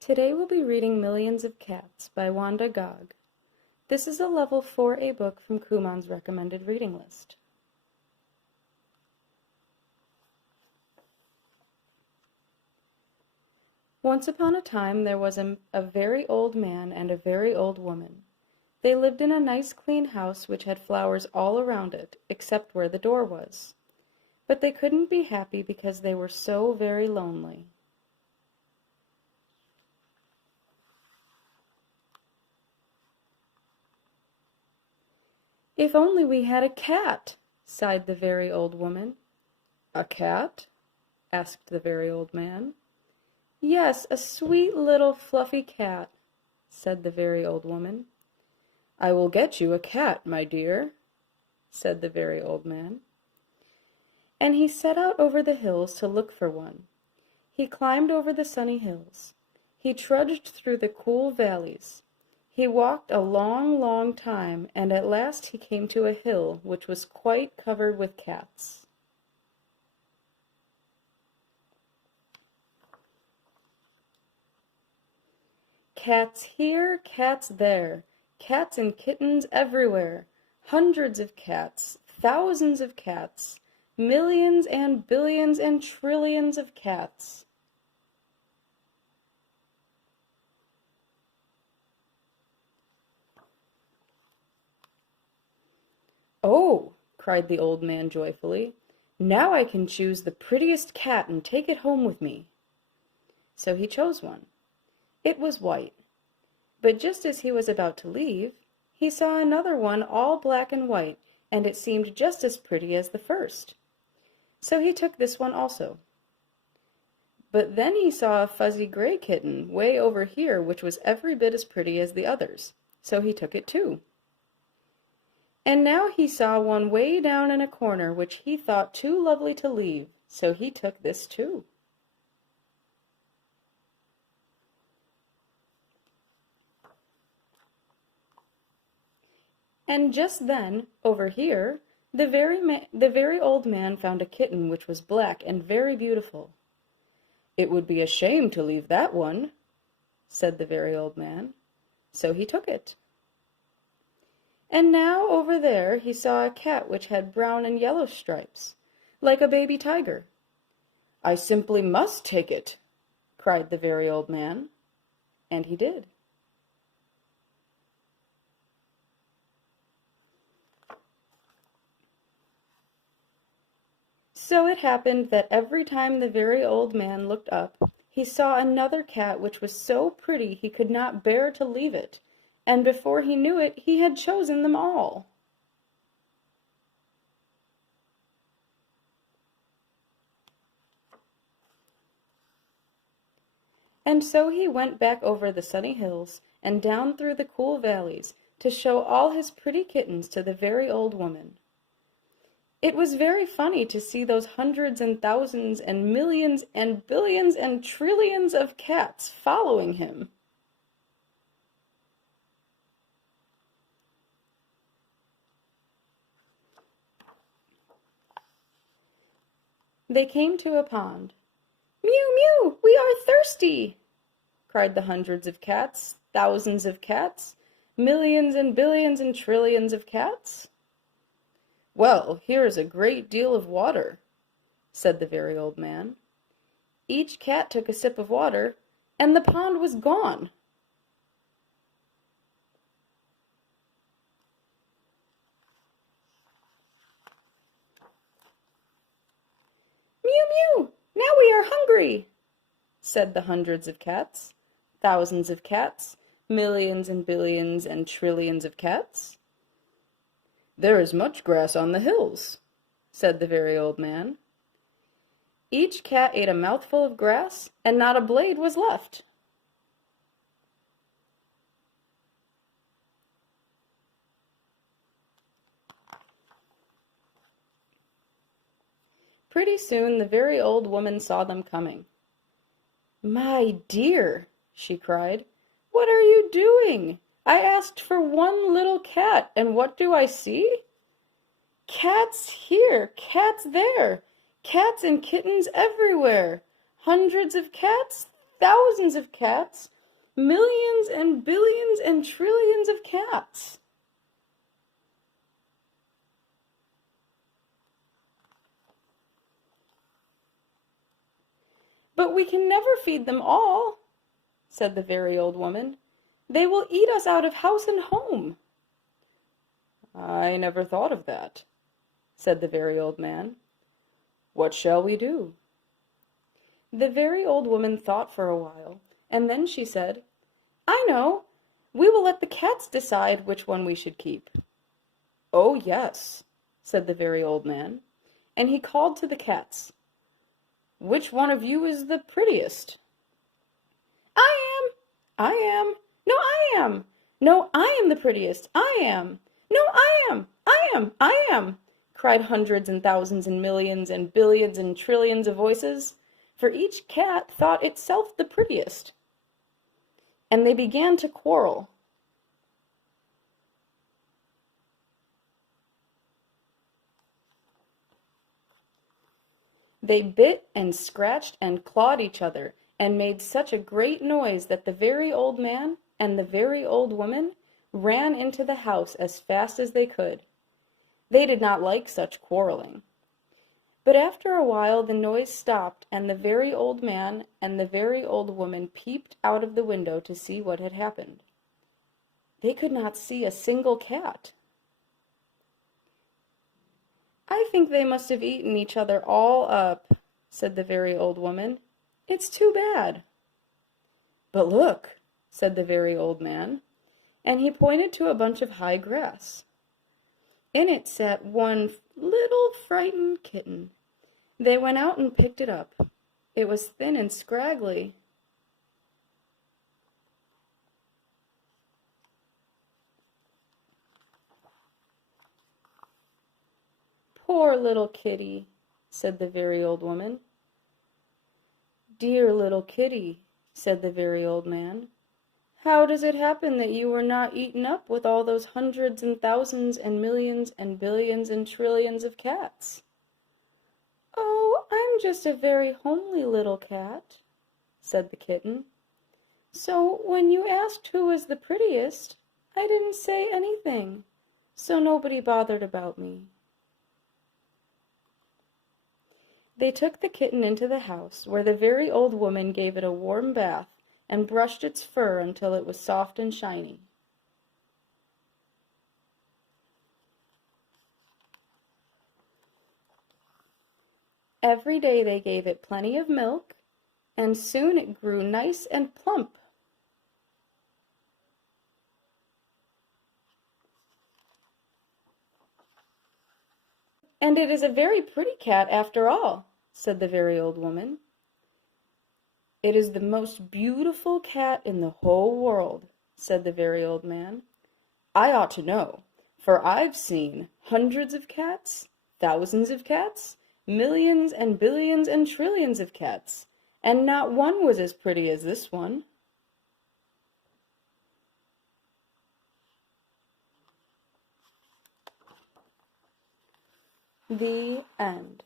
Today we'll be reading Millions of Cats by Wanda Gag. This is a Level 4A book from Kumon's Recommended Reading List. Once upon a time there was a very old man and a very old woman. They lived in a nice clean house which had flowers all around it, except where the door was. But they couldn't be happy because they were so very lonely. "If only we had a cat," sighed the very old woman. "A cat?" asked the very old man. "Yes, a sweet little fluffy cat," said the very old woman. "I will get you a cat, my dear," said the very old man. And he set out over the hills to look for one. He climbed over the sunny hills. He trudged through the cool valleys. He walked a long, long time, and at last he came to a hill which was quite covered with cats. Cats here, cats there, cats and kittens everywhere, hundreds of cats, thousands of cats, millions and billions and trillions of cats. "Oh," cried the old man joyfully, "now I can choose the prettiest cat and take it home with me." So he chose one. It was white. But just as he was about to leave, he saw another one all black and white, and it seemed just as pretty as the first. So he took this one also. But then he saw a fuzzy gray kitten way over here which was every bit as pretty as the others, so he took it too. And now he saw one way down in a corner which he thought too lovely to leave, so he took this too. And just then, over here, the very old man found a kitten which was black and very beautiful. "It would be a shame to leave that one," said the very old man, so he took it. And now over there he saw a cat which had brown and yellow stripes, like a baby tiger. "I simply must take it," cried the very old man, and he did. So it happened that every time the very old man looked up, he saw another cat which was so pretty he could not bear to leave it, and before he knew it, he had chosen them all. And so he went back over the sunny hills and down through the cool valleys to show all his pretty kittens to the very old woman. It was very funny to see those hundreds and thousands and millions and billions and trillions of cats following him. They came to a pond. "Mew, mew, we are thirsty!" cried the hundreds of cats, thousands of cats, millions and billions and trillions of cats. "Well, here is a great deal of water," said the very old man. Each cat took a sip of water, and the pond was gone. "Mew, mew, now we are hungry," said the hundreds of cats, thousands of cats, millions and billions and trillions of cats. "There is much grass on the hills," said the very old man. Each cat ate a mouthful of grass, and not a blade was left. Pretty soon the very old woman saw them coming. "My dear," she cried, "what are you doing? I asked for one little cat, and what do I see? Cats here, cats there, cats and kittens everywhere, hundreds of cats, thousands of cats, millions and billions and trillions of cats. But we can never feed them all, said the very old woman. They will eat us out of house and home. I never thought of that, said the very old man. What shall we do? The very old woman thought for a while, and then she said, I know. We will let the cats decide which one we should keep. Oh, yes, said the very old man, and he called to the cats. Which one of you is the prettiest? I am. I am. No, I am. No, I am the prettiest. I am. No, I am. I am. I am, cried hundreds and thousands and millions and billions and trillions of voices, for each cat thought itself the prettiest. And they began to quarrel. They bit and scratched and clawed each other, and made such a great noise that the very old man and the very old woman ran into the house as fast as they could. They did not like such quarreling. But after a while the noise stopped, and the very old man and the very old woman peeped out of the window to see what had happened. They could not see a single cat. I think they must have eaten each other all up, said the very old woman. It's too bad. But look, said the very old man, and he pointed to a bunch of high grass. In it sat one little frightened kitten. They went out and picked it up. It was thin and scraggly. Poor little kitty, said the very old woman. Dear little kitty, said the very old man. How does it happen that you were not eaten up with all those hundreds and thousands and millions and billions and trillions of cats? Oh, I'm just a very homely little cat, said the kitten. So when you asked who was the prettiest, I didn't say anything, so nobody bothered about me. They took the kitten into the house, where the very old woman gave it a warm bath and brushed its fur until it was soft and shiny. Every day they gave it plenty of milk, and soon it grew nice and plump. And it is a very pretty cat after all, said the very old woman. It is the most beautiful cat in the whole world, said the very old man. I ought to know, for I've seen hundreds of cats, thousands of cats, millions and billions and trillions of cats, and not one was as pretty as this one. The end.